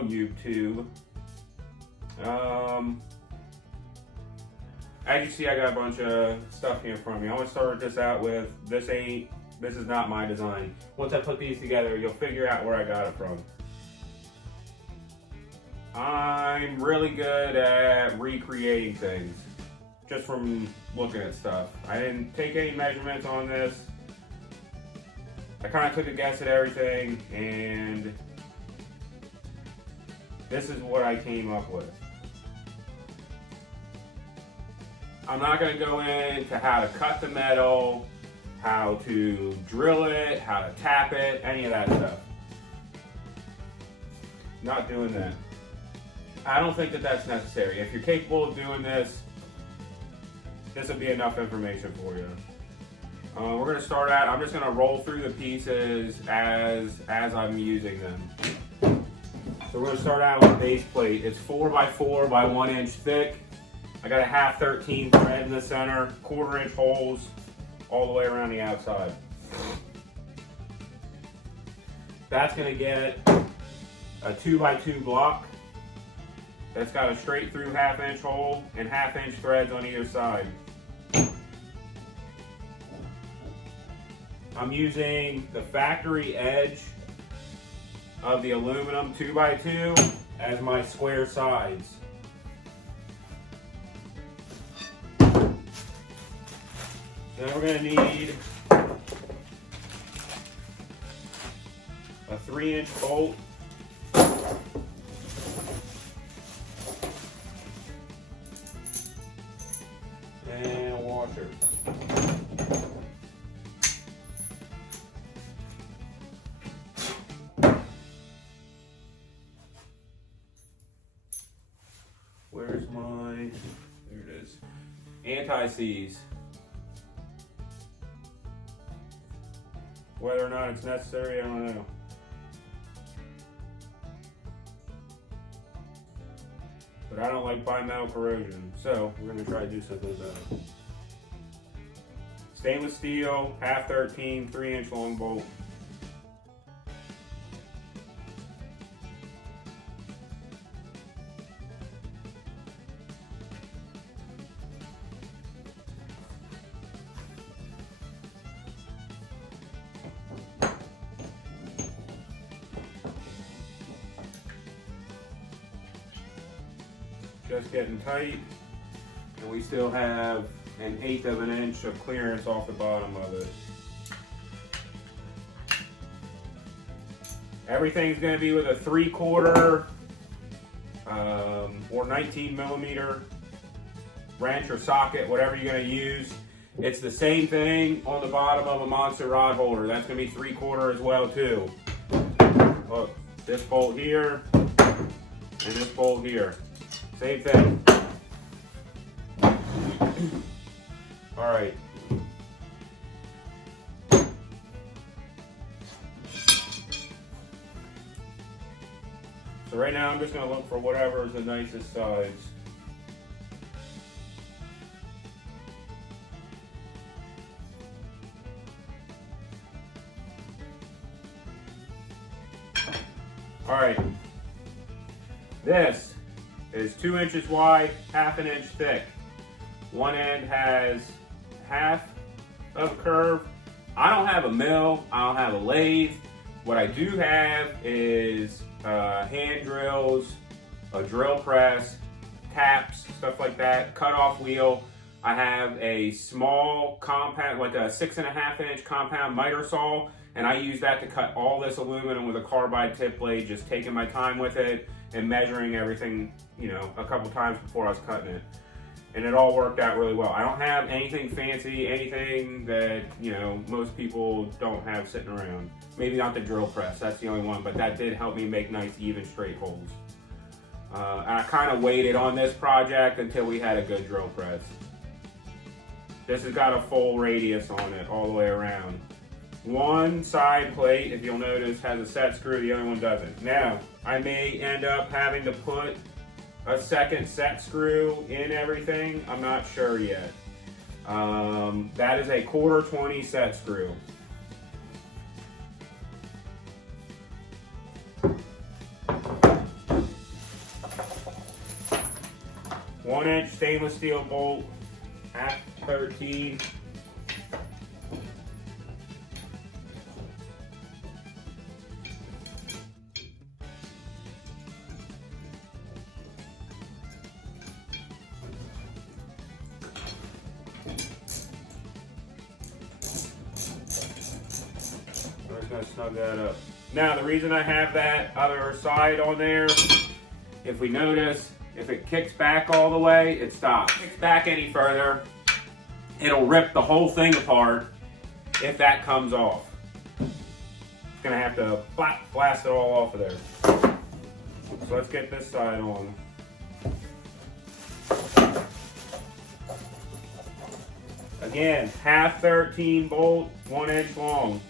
YouTube. As you see, I got a bunch of stuff here in front of me. I'm gonna start this out with, this is not my design. Once I put these together, you'll figure out where I got it from. I'm really good at recreating things, just from looking at stuff. I didn't take any measurements on this. I kind of took a guess at everything, and this is what I came up with. I'm not going to go into how to cut the metal, how to drill it, how to tap it, any of that stuff. Not doing that. I don't think that that's necessary. If you're capable of doing this, this will be enough information for you. We're going to start out, I'm just going to roll through the pieces as I'm using them. So we're going to start out with the base plate. It's 4x4 by 1 inch thick. I got a half 13 thread in the center, 1/4 inch holes all the way around the outside. That's going to get a 2x2 block that's got a straight through 1/2 inch hole and 1/2 inch threads on either side. I'm using the factory edge of the aluminum 2x2 as my square sides. Then we're going to need a 3 inch bolt. And a washer. Where's my, there it is, anti-seize. Whether or not it's necessary, I don't know. But I don't like bimetal corrosion, so we're going to try to do something about it. Stainless steel, half 13, 3 inch long bolt. Just getting tight, and we still have 1/8 of an inch of clearance off the bottom of it. Everything's going to be with a 3/4 or 19 millimeter wrench or socket, whatever you're going to use. It's the same thing on the bottom of a monster rod holder. That's going to be 3/4 as well too. Look, this bolt here and this bolt here. Same thing. All right. So right now I'm just going to look for whatever is the nicest size. All right. This is 2 inches wide, 1/2 inch thick. One end has half of curve. I don't have a mill, I don't have a lathe. What I do have is hand drills, a drill press, taps, stuff like that, cut-off wheel. I have a small compound, like a 6.5 inch compound miter saw, and I use that to cut all this aluminum with a carbide tip blade, just taking my time with it and measuring everything, you know, a couple times before I was cutting it. And it all worked out really well. I don't have anything fancy, anything that, you know, most people don't have sitting around. Maybe not the drill press, that's the only one, but that did help me make nice, even, straight holes. I kind of waited on this project until we had a good drill press. This has got a full radius on it all the way around. One side plate, if you'll notice, has a set screw, the other one doesn't. Now, I may end up having to put a second set screw in everything. I'm not sure yet. That is a 1/4 set screw. 1 inch stainless steel bolt, half 13. I'm just going to snug that up. Now the reason I have that other side on there, if we notice, if it kicks back all the way, it stops. If it kicks back any further, it'll rip the whole thing apart if that comes off. It's gonna have to blast it all off of there. So let's get this side on. Again, half 13 bolt, 1 inch long.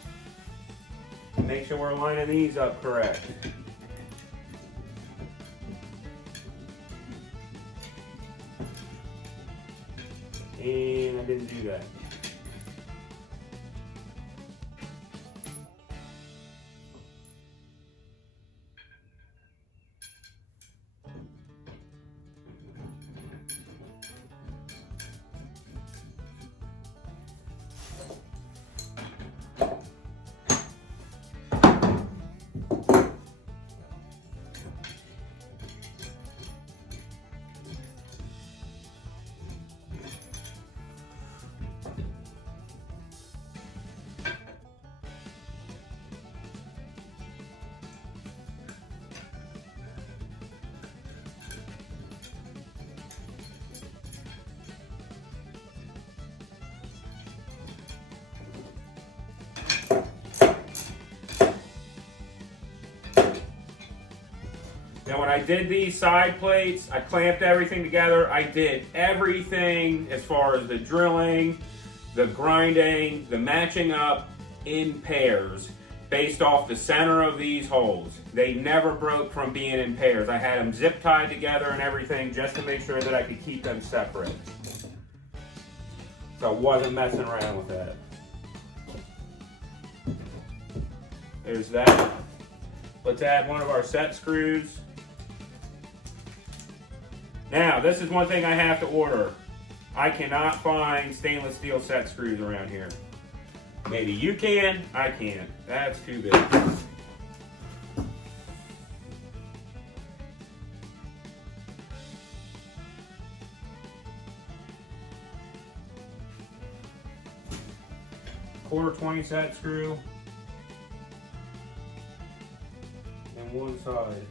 Make sure we're lining these up correct. And I didn't do that. Now when I did these side plates, I clamped everything together. I did everything as far as the drilling, the grinding, the matching up in pairs based off the center of these holes. They never broke from being in pairs. I had them zip tied together and everything just to make sure that I could keep them separate. So I wasn't messing around with that. There's that. Let's add one of our set screws. Now, this is one thing I have to order. I cannot find stainless steel set screws around here. Maybe you can, I can't. That's too big. Quarter 20 set screw. And one side.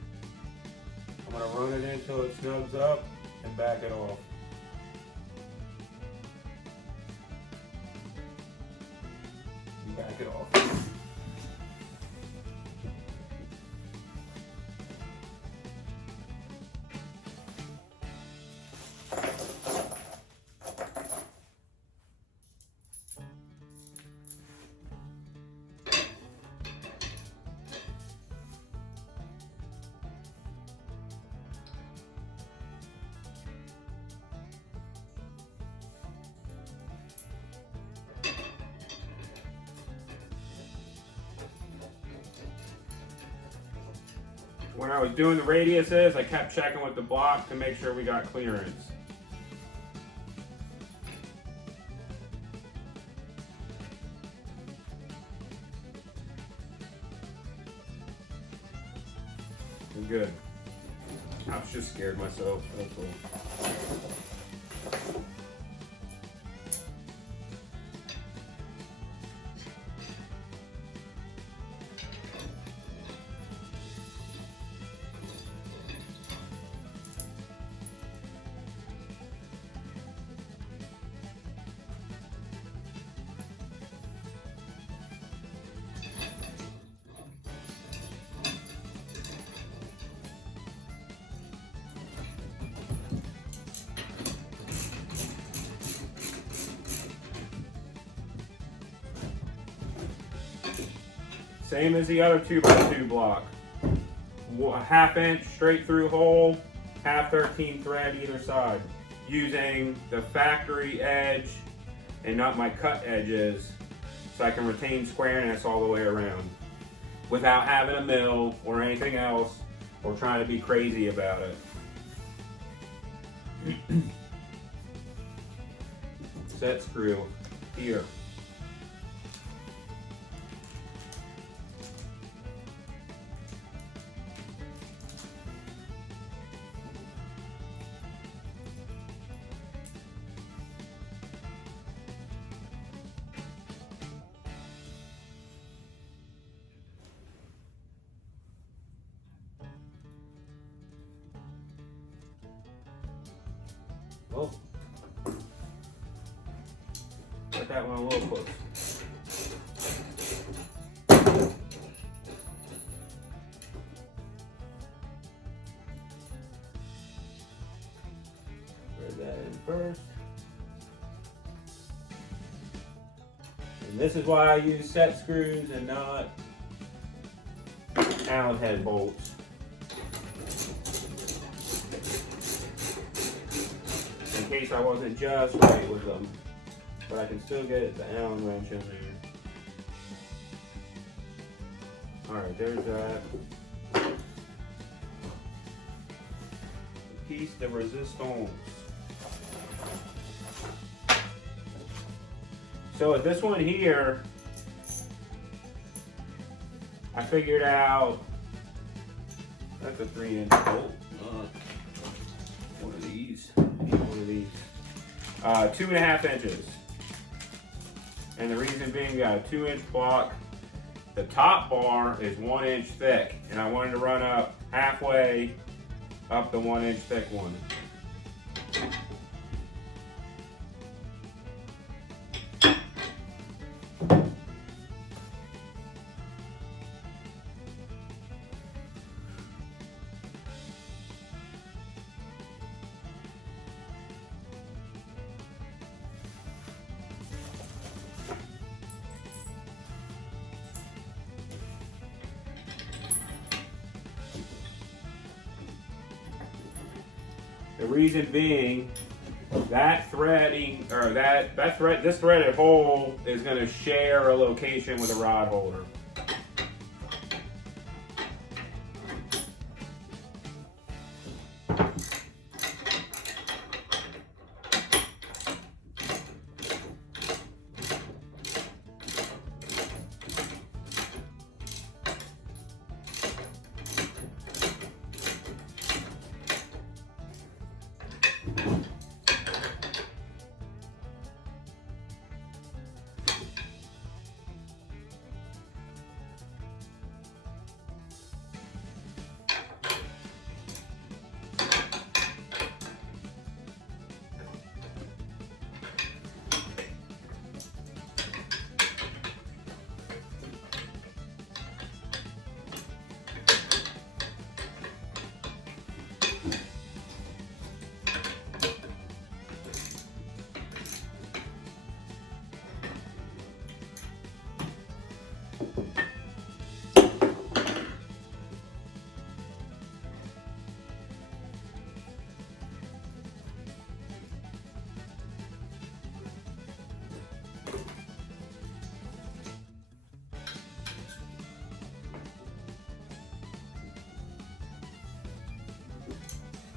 I'm going to run it until it snugs up and back it off. And back it off. When I was doing the radiuses, I kept checking with the block to make sure we got clearance. I'm good. I was just scared myself. That's all. Same as the other 2x2 block. A ½ inch straight through hole, half 13 thread either side. Using the factory edge and not my cut edges so I can retain squareness all the way around without having a mill or anything else or trying to be crazy about it. Set screw here. Oh, got that one a little close. Thread that in first. And this is why I use set screws and not Allen head bolts. In case I wasn't just right with them, but I can still get the Allen wrench in there. All right, there's that. Piece de resistance. So with this one here, I figured out that's a 3-inch bolt. One of these. One of these. 2.5 inches. And the reason being, we got a 2-inch block. The top bar is 1 inch thick, and I wanted to run up halfway up the 1 inch thick one. The reason being, that threading, or this threaded hole is going to share a location with a rod holder.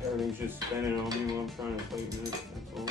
Everything's just spinning on me while I'm trying to tighten it, that's all.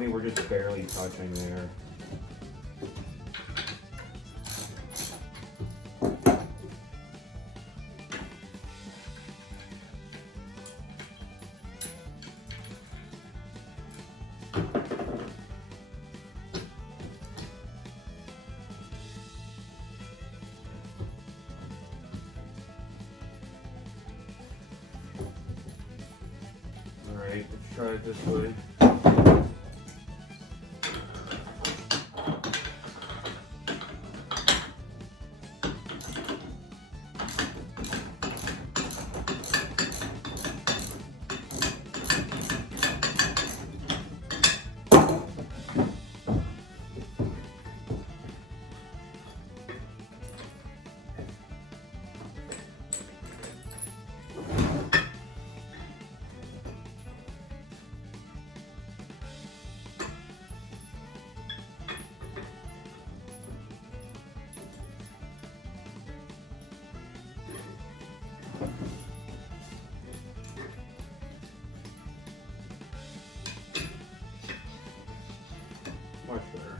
mean, we're just barely touching there. Alright, let's try it this way. Much better.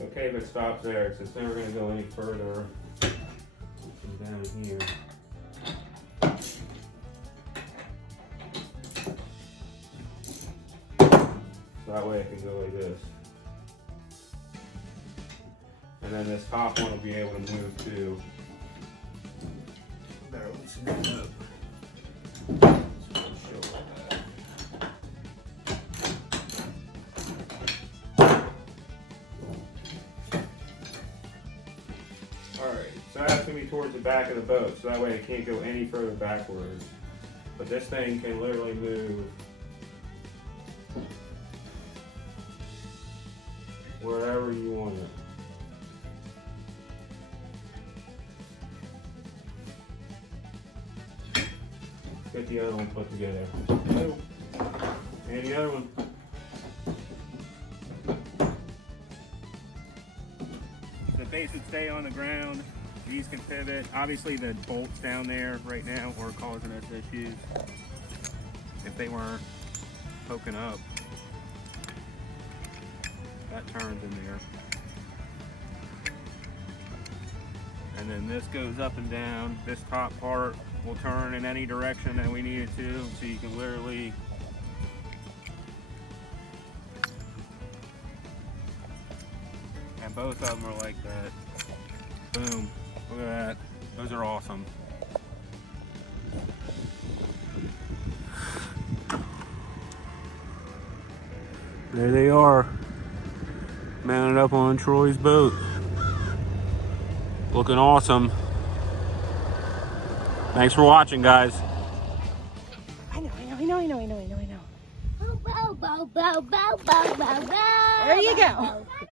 Okay, if it stops there, because it's never going to go any further down here. So that way it can go like this. And then this top one will be able to move too. There, let's see that up. Alright, so that's going to be towards the back of the boat, so that way it can't go any further backwards. But this thing can literally move wherever you want it. Let's get the other one put together. And the other one. The base would stay on the ground. These can pivot. Obviously the bolts down there right now are causing us issues. If they weren't poking up, that turns in there. And then this goes up and down. This top part will turn in any direction that we need it to, so you can literally and both of them are like that. Boom. Look at that. Those are awesome. There they are, mounted up on Troy's boat. Looking awesome. Thanks for watching, guys. I know. Bow, bow, bow, bow, bow, bow, bow, bow, There you bow, go.